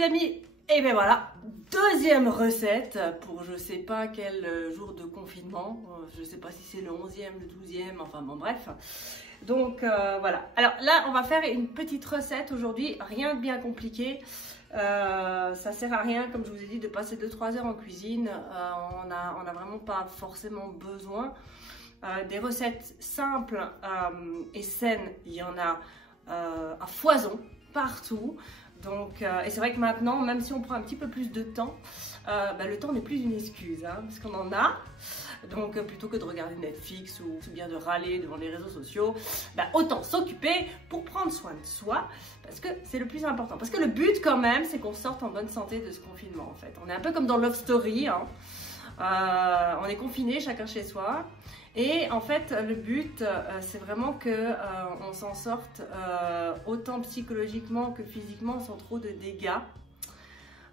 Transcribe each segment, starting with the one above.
les amis, et bien voilà, deuxième recette pour je sais pas quel jour de confinement, je sais pas si c'est le 11e, le 12e, enfin bon bref. Donc voilà, alors là on va faire une petite recette aujourd'hui, rien de bien compliqué. Ça sert à rien, comme je vous ai dit, de passer 2-3 heures en cuisine. On a vraiment pas forcément besoin. Des recettes simples et saines, il y en a à foison partout. Donc, et c'est vrai que maintenant, même si on prend un petit peu plus de temps, le temps n'est plus une excuse, hein, parce qu'on en a. Donc plutôt que de regarder Netflix ou bien de râler devant les réseaux sociaux, autant s'occuper pour prendre soin de soi, parce que c'est le plus important. Parce que le but quand même, c'est qu'on sorte en bonne santé de ce confinement en fait. On est un peu comme dans Love Story, hein. On est confinés chacun chez soi. Et en fait, le but, c'est vraiment que on s'en sorte autant psychologiquement que physiquement sans trop de dégâts.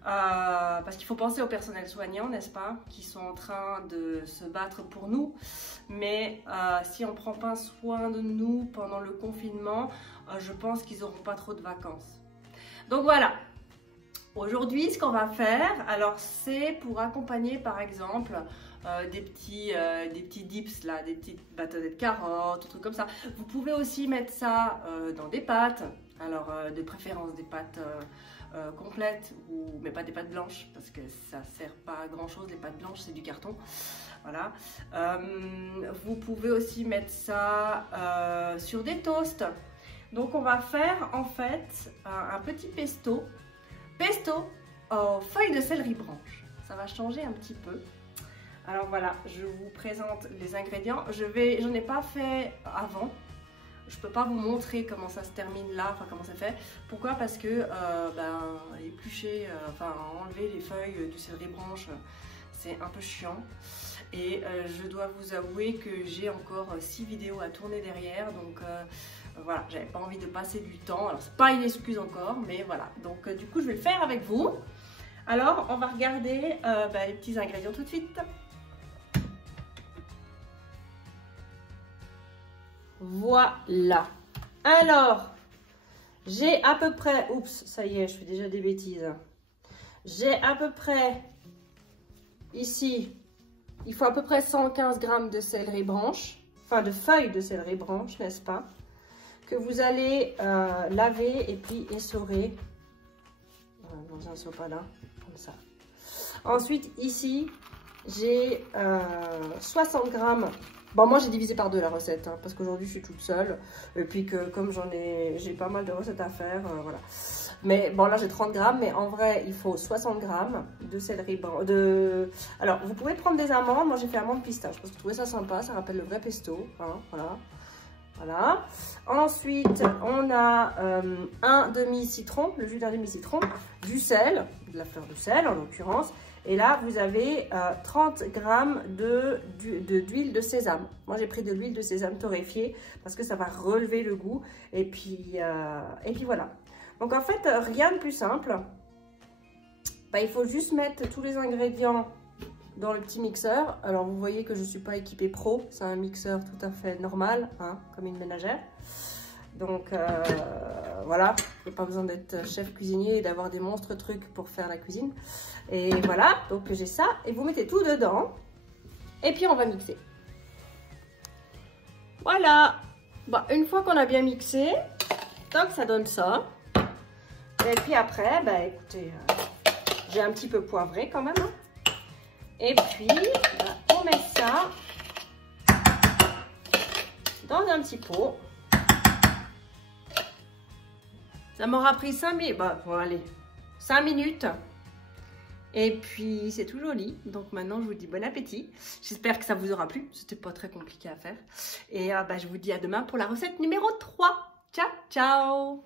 Parce qu'il faut penser au personnel soignant, n'est-ce pas, qui sont en train de se battre pour nous. Mais si on ne prend pas soin de nous pendant le confinement, je pense qu'ils n'auront pas trop de vacances. Donc voilà. Aujourd'hui, ce qu'on va faire, alors c'est pour accompagner par exemple des petits dips là, des petites bâtonnets de carottes, des trucs comme ça. Vous pouvez aussi mettre ça dans des pâtes, alors de préférence des pâtes complètes, mais pas des pâtes blanches parce que ça sert pas à grand chose, les pâtes blanches c'est du carton. Voilà. Vous pouvez aussi mettre ça sur des toasts. Donc on va faire en fait un petit pesto aux feuilles de céleri branche. Ça va changer un petit peu. Alors voilà, je vous présente les ingrédients. J'en ai pas fait avant. Je peux pas vous montrer comment ça se termine là, enfin comment ça fait. Pourquoi? Parce que éplucher, enlever les feuilles du céleri branche, c'est un peu chiant. Et je dois vous avouer que j'ai encore 6 vidéos à tourner derrière, donc voilà, j'avais pas envie de passer du temps. Alors c'est pas une excuse encore, mais voilà. Donc du coup je vais le faire avec vous. Alors on va regarder les petits ingrédients tout de suite. Voilà. Alors j'ai à peu près, oups, ça y est, je fais déjà des bêtises. J'ai à peu près ici, il faut à peu près 115 g de céleri branche, enfin de feuilles de céleri branche, n'est-ce pas? Que vous allez laver et puis essorer dans un sopalin, comme ça. Ensuite, ici, j'ai 60 g. Bon, moi, j'ai divisé par 2 la recette, hein, parce qu'aujourd'hui, je suis toute seule. Et puis que comme j'ai pas mal de recettes à faire, voilà. Mais bon, là, j'ai 30 g, mais en vrai, il faut 60 g de céleri branche. Alors, vous pouvez prendre des amandes. Moi, j'ai fait amandes pistache, parce que je trouvais ça sympa. Ça rappelle le vrai pesto, hein, voilà. Voilà. Ensuite, on a un demi-citron, le jus d'un demi-citron, du sel, de la fleur de sel en l'occurrence. Et là, vous avez 30 g d'huile de sésame. Moi, j'ai pris de l'huile de sésame torréfiée parce que ça va relever le goût. Et puis voilà. Donc, en fait, rien de plus simple. Il faut juste mettre tous les ingrédients dans le petit mixeur. Alors vous voyez que je ne suis pas équipée pro, c'est un mixeur tout à fait normal, hein, comme une ménagère. Donc voilà, il n'y a pas besoin d'être chef cuisinier et d'avoir des monstres trucs pour faire la cuisine. Et voilà, donc j'ai ça et vous mettez tout dedans et puis on va mixer. Voilà, bon, une fois qu'on a bien mixé, donc ça donne ça. Et puis après, écoutez, j'ai un petit peu poivré quand même, hein. Et puis, on met ça dans un petit pot. Ça m'aura pris 5 minutes. Bon, allez, 5 minutes. Et puis, c'est tout joli. Donc maintenant, je vous dis bon appétit. J'espère que ça vous aura plu. C'était pas très compliqué à faire. Et je vous dis à demain pour la recette numéro 3. Ciao, ciao!